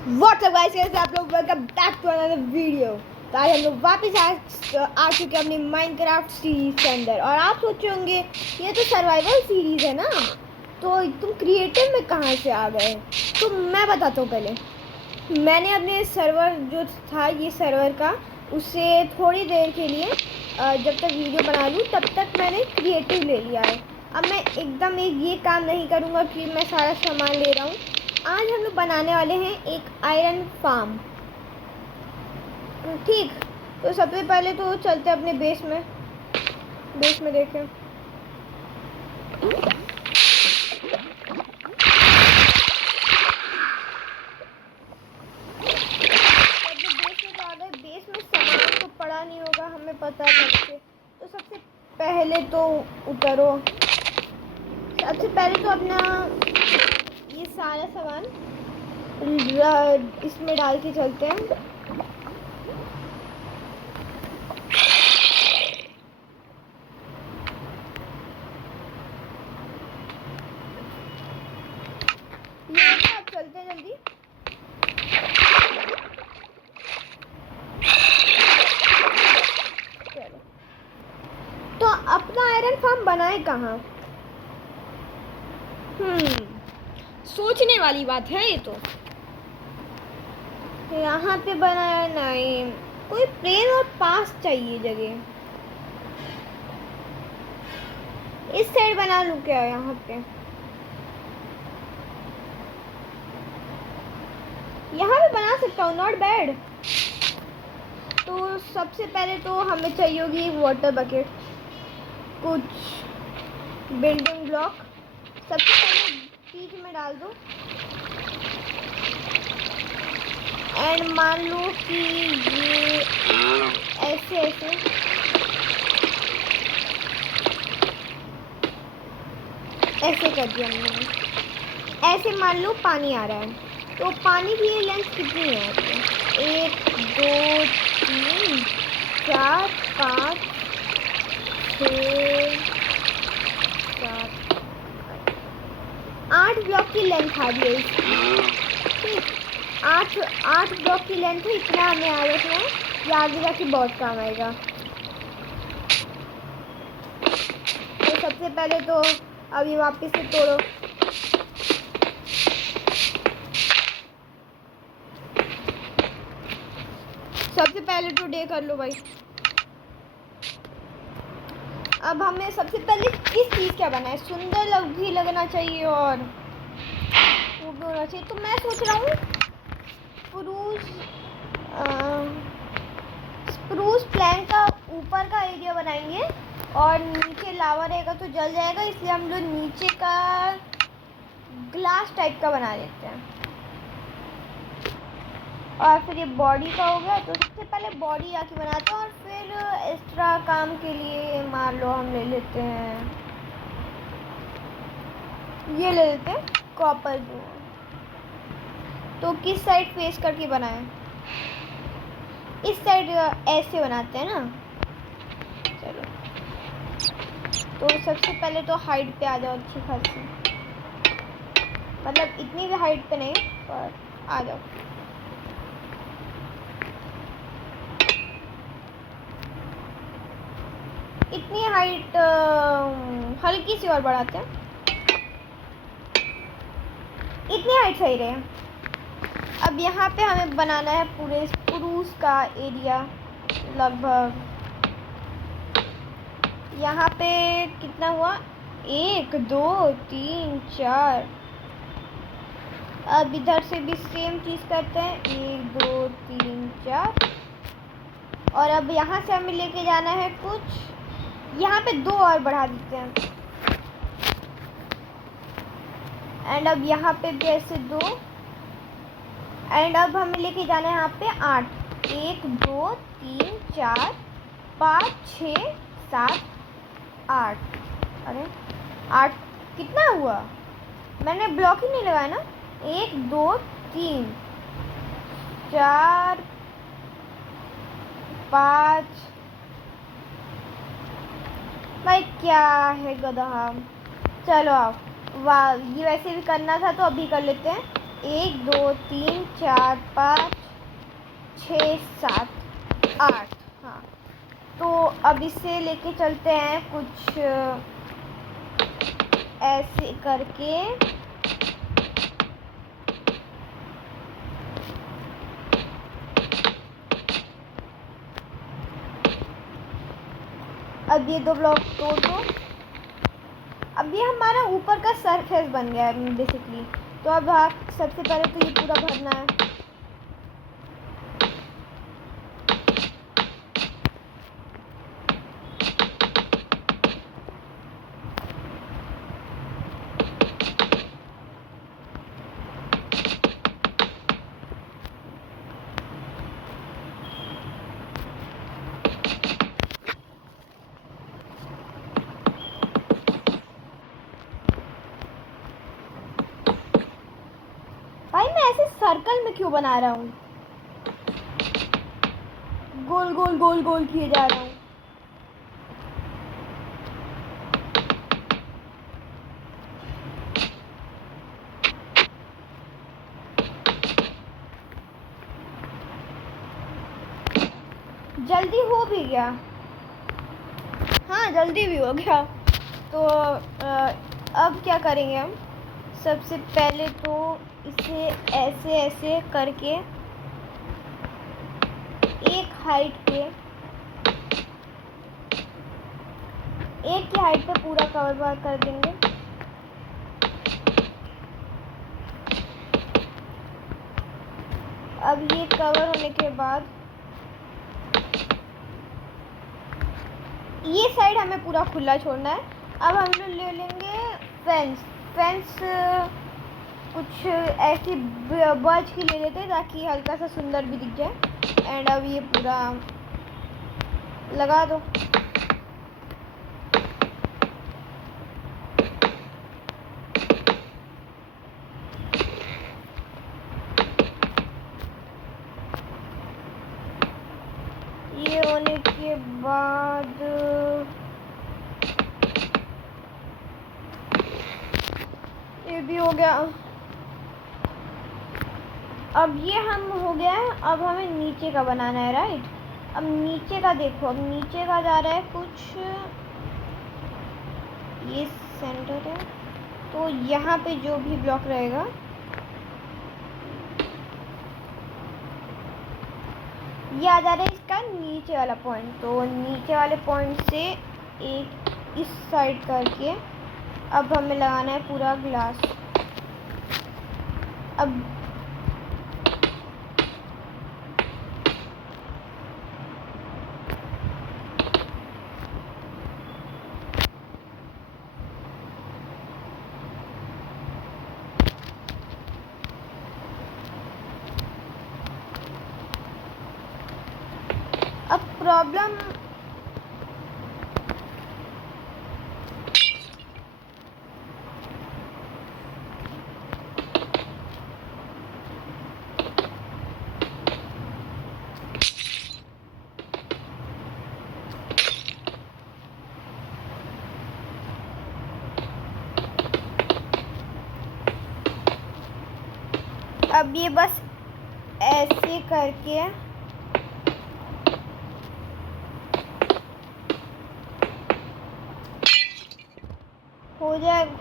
WhatsApp guys, कैसे आप लोग? Welcome back to another video. तो आज हम लोग वापस आ चुके हैं अपनी माइनक्राफ्ट सीरीज के अंदर। और आप सोच रहे होंगे ये तो सर्वाइवल सीरीज है ना, तो तुम क्रिएटिव में कहाँ से आ गए? तो मैं बताता हूँ। पहले मैंने अपने सर्वर जो था ये सर्वर का, उससे थोड़ी देर के लिए जब तक वीडियो बना लूँ तब तक मैंने क्रिएटिव ले लिया है। अब मैं एकदम ये काम नहीं करूँगा कि मैं सारा सामान ले रहा हूँ। आज हम लोग बनाने वाले हैं एक आयरन फार्म। ठीक, तो सबसे पहले तो चलते हैं अपने बेस में देखें। बेस में सामान तो पड़ा नहीं होगा, हमें पता है कैसे। तो सबसे पहले तो उतरो। सबसे पहले तो अपना ये सारा सामान इसमें डाल के चलते हैं। आप चलते हैं जल्दी। चलो, तो अपना आयरन फार्म बनाए कहाँ? सोचने वाली बात है ये तो। यहाँ पे बनाया नहीं, कोई प्लेन और पास चाहिए जगह। इस साइड बना लूँ क्या? यहाँ पे बना सकता हूँ, नॉट बैड। तो सबसे पहले तो हमें चाहिए होगी वाटर बकेट, कुछ बिल्डिंग ब्लॉक। सबसे पहले बीच में डाल दो। एंड मान लो कि ये ऐसे कर दिया मैंने। ऐसे मान लो पानी आ रहा है, तो पानी की लेंथ कितनी है? 1 2 3 4 5 6 7 8 ब्लॉक की लेंथ आ रही है इसकी। ठीक, 8 ब्लॉक की लेंथ है, इतना हमें आ रखना है। ये आगे जाके बहुत काम आएगा। तो सबसे पहले तो अभी वापस से तोड़ो। सबसे पहले तो डे कर लो भाई। अब हमें सबसे पहले किस चीज़ क्या बनाए? सुंदर भी लगना चाहिए और वो भी होना चाहिए। तो मैं सोच रहा हूँ स्प्रूस प्लांट का ऊपर का एरिया बनाएंगे और नीचे लावा रहेगा तो जल जाएगा, इसलिए हम लोग नीचे का ग्लास टाइप का बना देते हैं। और फिर ये बॉडी का हो गया, तो सबसे पहले बॉडी आके बनाते हैं और फिर एक्स्ट्रा काम के लिए मान लो हम ले लेते हैं, ये ले लेते हैं कॉपर जो। तो किस साइड फेस करके बनाएं? इस साइड ऐसे बनाते हैं ना। चलो, तो सबसे पहले तो हाइट पे आ जाओ अच्छी खासी, मतलब इतनी भी हाइट पे नहीं पर आ जाओ। इतनी हाइट हल्की सी और बढ़ाते हैं, इतनी हाइट सही रहे। अब यहाँ पे हमें बनाना है पूरे स्प्रूस का एरिया। लगभग यहाँ पे कितना हुआ? 1 2 3 4। अब इधर से भी सेम चीज़ करते हैं, 1 2 3 4। और अब यहाँ से हमें लेके जाना है कुछ, यहाँ पे 2 और बढ़ा देते हैं। एंड अब यहाँ पे भी ऐसे 2। एंड अब हमें लेके जाना है यहाँ पे 8। 1 2 3 4 5 6 7 8। अरे 8 कितना हुआ? मैंने ब्लॉक ही नहीं लगाया ना। 1 2 3 4 5। भाई क्या है गधा। चलो आओ, वाह, ये वैसे भी करना था तो अभी कर लेते हैं। 1 2 3 4 5 6 7 8। हाँ, तो अब इसे लेके चलते हैं कुछ ऐसे करके। अब ये 2 ब्लॉक तोड़ दो। अब ये हमारा ऊपर का सरफेस बन गया है बेसिकली। तो अब सबसे पहले तो ये पूरा भरना है। भाई मैं ऐसे सर्कल में क्यों बना रहा हूँ? गोल गोल गोल गोल किए जा रहा हूँ। जल्दी हो भी गया। हाँ, जल्दी भी हो गया। तो अब क्या करेंगे हम? सबसे पहले तो इसे ऐसे ऐसे करके एक की हाइट पे पूरा कवर कर देंगे। अब ये कवर होने के बाद ये साइड हमें पूरा खुला छोड़ना है। अब हम लोग ले लेंगे फेंस कुछ ऐसी बर्च की ले लेते हैं ताकि हल्का सा सुंदर भी दिख जाए। एंड अब ये पूरा लगा दो। ये होने के बाद ये भी हो गया। अब ये हम हो गया है। अब हमें नीचे का बनाना है, राइट? अब नीचे का देखो, अब नीचे का जा रहा है कुछ ये सेंटर है। तो यहाँ पे जो भी ब्लॉक रहेगा ये आ जा रहा है इसका नीचे वाला पॉइंट। तो नीचे वाले पॉइंट से एक इस साइड करके अब हमें लगाना है पूरा ग्लास। अब प्रॉब्लम अब ये बस ऐसे करके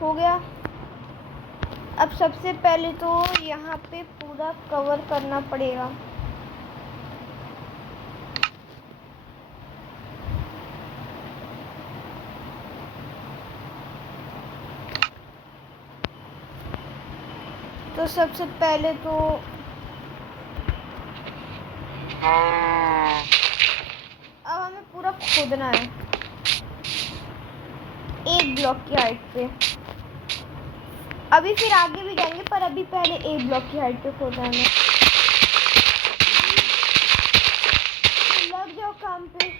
हो गया। अब सबसे पहले तो यहाँ पे पूरा कवर करना पड़ेगा। तो सबसे पहले तो अब हमें पूरा खोदना है एक ब्लॉक की हाइट पे। अभी फिर आगे भी जाएंगे पर अभी पहले एक ब्लॉक की हाइट पे खोदना है। लग जाओ काम पे।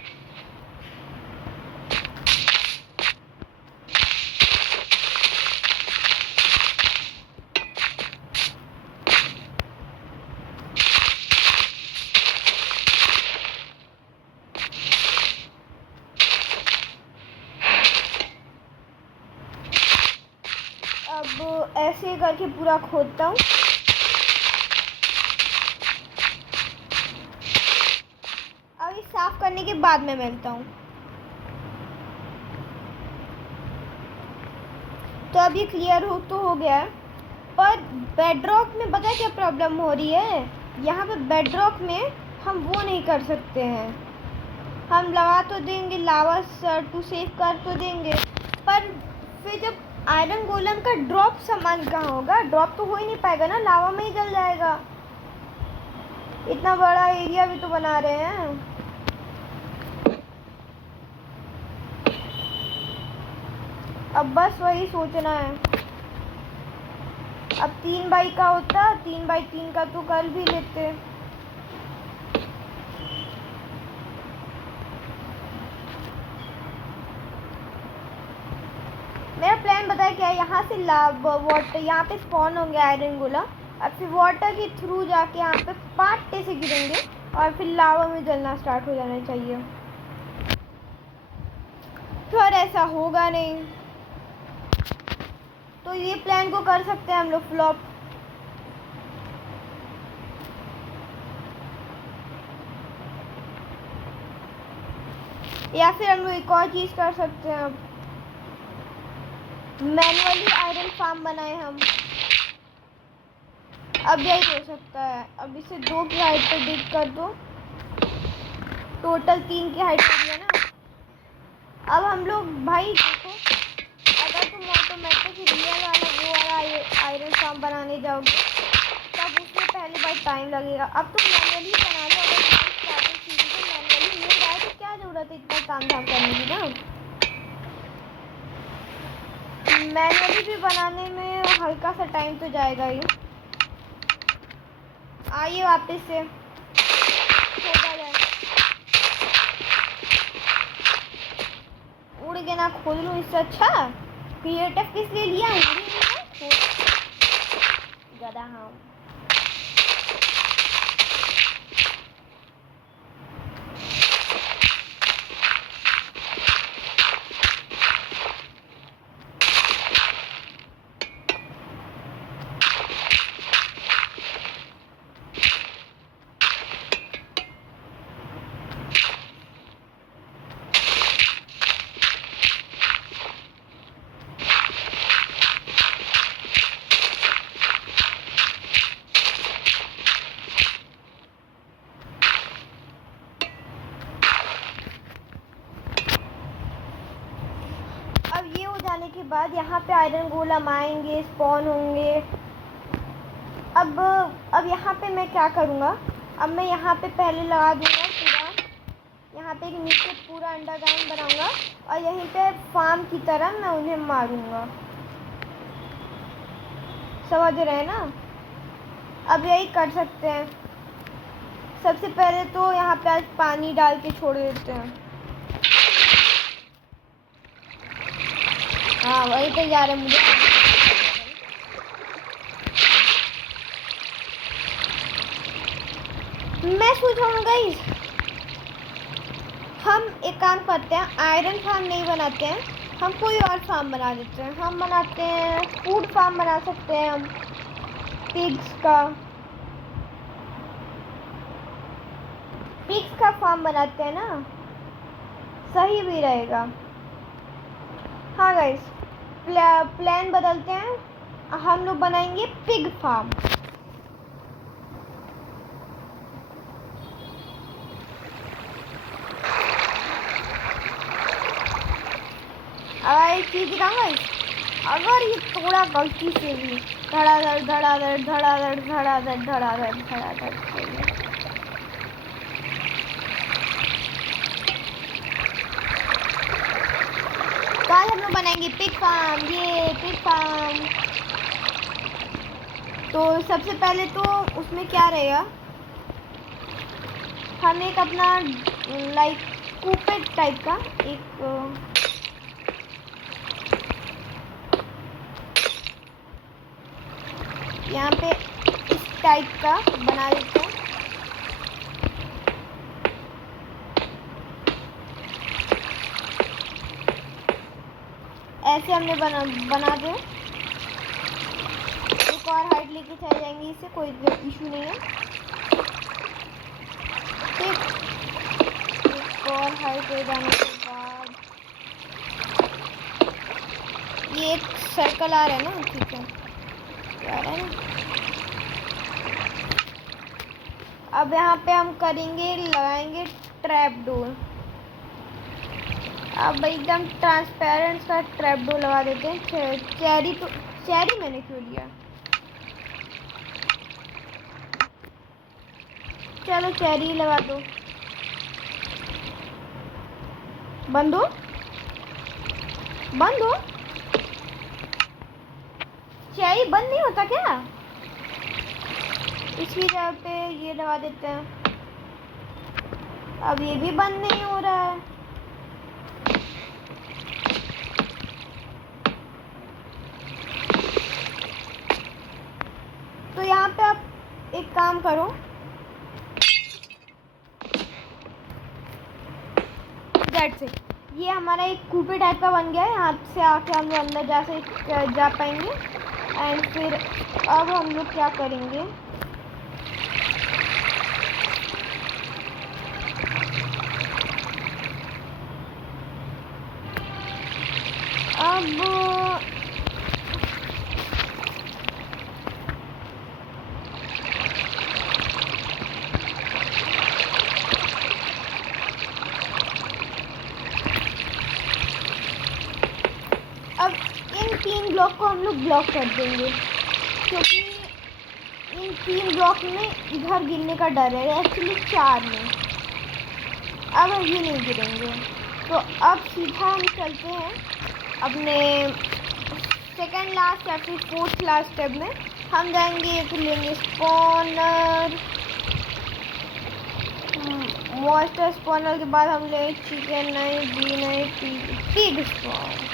अब ऐसे करके पूरा खोदता हूँ। बाद में मिलता हूँ। तो अब ये क्लियर हो गया है। पर बेडरॉक में पता है क्या प्रॉब्लम हो रही है? यहाँ पे बेडरॉक में हम वो नहीं कर सकते हैं। हम लगा तो देंगे, लावा टू सेव कर तो देंगे, पर फिर जब आयरन गोलम का ड्रॉप सामान कहाँ होगा? ड्रॉप तो हो ही नहीं पाएगा ना, लावा में ही जल जाएगा। इतना बड़ा एरिया भी तो बना रहे हैं। अब बस वही सोचना है। अब 3x का होता, 3x3 का तो कर भी लेते। मेरा प्लान बताया क्या है? यहाँ से वाटर यहाँ पे स्पॉन होंगे आयरन गोला, और फिर वाटर के थ्रू जाके यहाँ पे पाटे से गिरेंगे और फिर लावा में जलना स्टार्ट हो जाना चाहिए। फिर ऐसा होगा नहीं, तो ये प्लान को कर सकते हैं हम लोग फ्लॉप। या फिर हम लोग एक और चीज़ कर सकते हैं, मैनुअली आयरन फार्म बनाए हम। अब यही हो सकता है। अब इसे 2 की हाइट पे डिग कर दो, टोटल 3 की हाइट पे दिया ना। अब हम लोग भाई देखो, अगर तुम ऑटोमेटिक रियल वाला वो वाला आयरन फार्म बनाने जाओगे तब उसमें पहली बार टाइम लगेगा। अब तुम मैनुअली बना लो। अगर स्टार्टिंग सीरीज में मैनुअली मिल रहा है तो क्या ज़रूरत है इतना काम धाम करने की ना। मैनुअली भी बनाने में हल्का सा टाइम तो जाएगा ही। आइए वापस से खोदा जाए। उड़ के ना खोद लूँ, इससे अच्छा क्रिएटिव किस लिए लिया? गधा हाँ। जाने के बाद यहाँ पे आयरन गोलम आएंगे, स्पॉन होंगे। अब यहाँ पे मैं क्या करूँगा? अब मैं यहाँ पे पहले लगा दूँगा पूरा, यहाँ पे एक नीचे पूरा अंडरग्राउंड बनाऊँगा और यहीं पे फार्म की तरह मैं उन्हें मारूँगा। समझ रहे हैं ना? अब यही कर सकते हैं। सबसे पहले तो यहाँ पे आज पानी डाल के छोड़ देते हैं। हाँ वही पे जा रहे मुझे। मैं सोच रहा हूँ गाइस, हम एक काम करते हैं, आयरन फार्म नहीं बनाते हैं, हम कोई और फार्म बना देते हैं। हम बनाते हैं फूड फार्म बना सकते हैं हम, पिग्स का फार्म बनाते हैं ना, सही भी रहेगा। हाँ गाइस, प्लान बदलते हैं, हम लोग बनाएंगे पिग फार्म। अब एक चीज़ दिखाऊंगा, अगर ये थोड़ा गलती से भी धड़ाधड़ धड़ाधड़ धड़ाधड़ धड़ाधड़ धड़ाधड़ धड़ाधड़ आज हम लोग बनाएंगे पिग फार्म। ये पिग फार्म तो सबसे पहले तो उसमें क्या रहेगा, हम एक अपना लाइक कूपेट टाइप का एक यहाँ पे इस टाइप का बना देते हैं। ऐसे हमने बना दे। एक और हाइट लेके चले जाएंगे, इससे कोई इशू नहीं है। ठीक, एक और हाइट हो जाने के बाद ये एक सर्कल आ रहा है ना, ठीक है आ रहा है ना। अब यहाँ पे हम करेंगे, लगाएंगे ट्रैप डोर। अब एकदम ट्रांसपेरेंट का ट्रैप डोर लगा देते हैं। चेरी मैंने क्यों लिया, चलो चेरी लगा दो। बंद हो चेरी बंद नहीं होता क्या? इसकी जगह पे ये लगा देते हैं। अब ये भी बंद नहीं हो रहा है। तो यहाँ पे आप एक काम करो, दैट्स इट। ये हमारा एक कूपे टाइप का बन गया है। यहाँ से आके हम लोग अंदर जा पाएंगे। एंड फिर अब हम लोग क्या करेंगे, अब इन 3 ब्लॉक को हम लोग ब्लॉक कर देंगे, क्योंकि इन 3 ब्लॉक में इधर गिरने का डर है, एक्चुअली 4 में। अब ये नहीं गिरेंगे। तो अब सीधा हम चलते हैं अपने सेकंड लास्ट या फिर फोर्थ लास्ट स्टेप में। हम जाएंगे, एक लेंगे स्पॉनर, मॉन्स्टर स्पॉनर के बाद हम लेंगे चिकन नहीं, बी नहीं, पिग स्पॉन।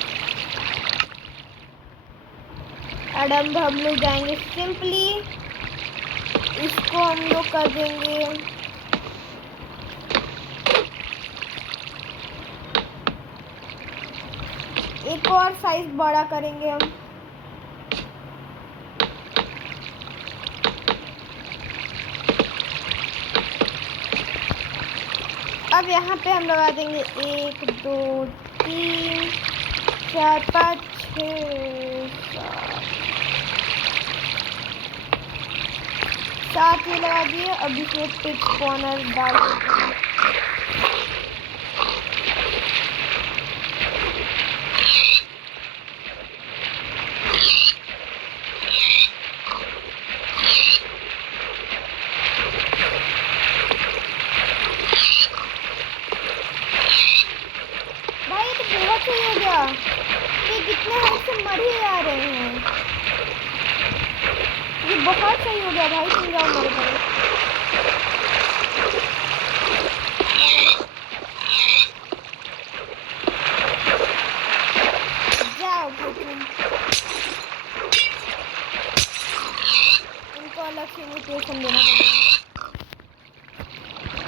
एडम हम लोग जाएंगे सिंपली, इसको हम लोग कर देंगे एक और साइज बड़ा करेंगे हम। अब यहाँ पे हम लगा देंगे 1 2 3 4 5 6 7 ये लगा दिए। अब इसमें पिग स्पॉनर डाल देते हैं। भाई तो बहुत सही हो गया, ये कितने हाइट से मर ही आ रहे हैं। ये बहुत सही हो गया भाई, तुम जाओ मर गए। जाओ तुम, इनको अलग से इन्विटेशन देना पड़ेगा।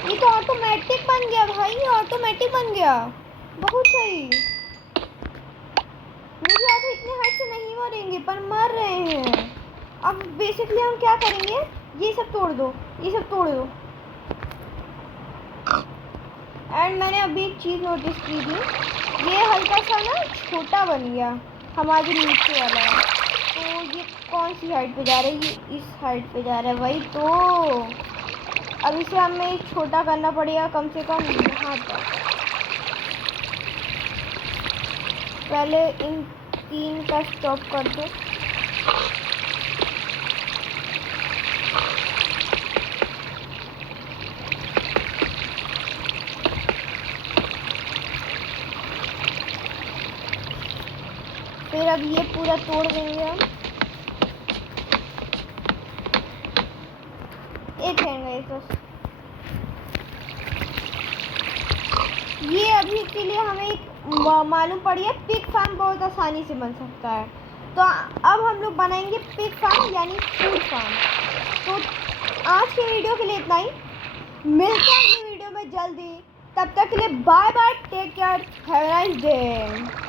ये तो ऑटोमेटिक बन गया भाई, ये ऑटोमेटिक बन गया, बहुत सही। मुझे लगा था इतने हाइट से नहीं मरेंगे, पर मर रहे हैं। अब बेसिकली हम क्या करेंगे, ये सब तोड़ दो, ये सब तोड़ दो। एंड मैंने अभी एक चीज़ नोटिस की थी, ये हल्का सा ना छोटा बन गया हमारे नीचे वाला। तो ये कौन सी हाइट पे जा रहा है, ये इस हाइट पे जा रहा है। वही तो, अब इसे हमें छोटा करना पड़ेगा कम से कम यहाँ तक। पहले इन 3 का स्टॉप कर दो। फिर अब ये पूरा तोड़ देंगे हम। एक है तो ये अभी के लिए हमें एक मालूम पड़ी है, पिग फार्म बहुत आसानी से बन सकता है। तो अब हम लोग बनाएंगे पिग फार्म यानी फूड फार्म। तो आज के वीडियो के लिए इतना ही, मिलते हैं अगली वीडियो में जल्दी। तब तक के लिए bye bye, take care, have a nice day.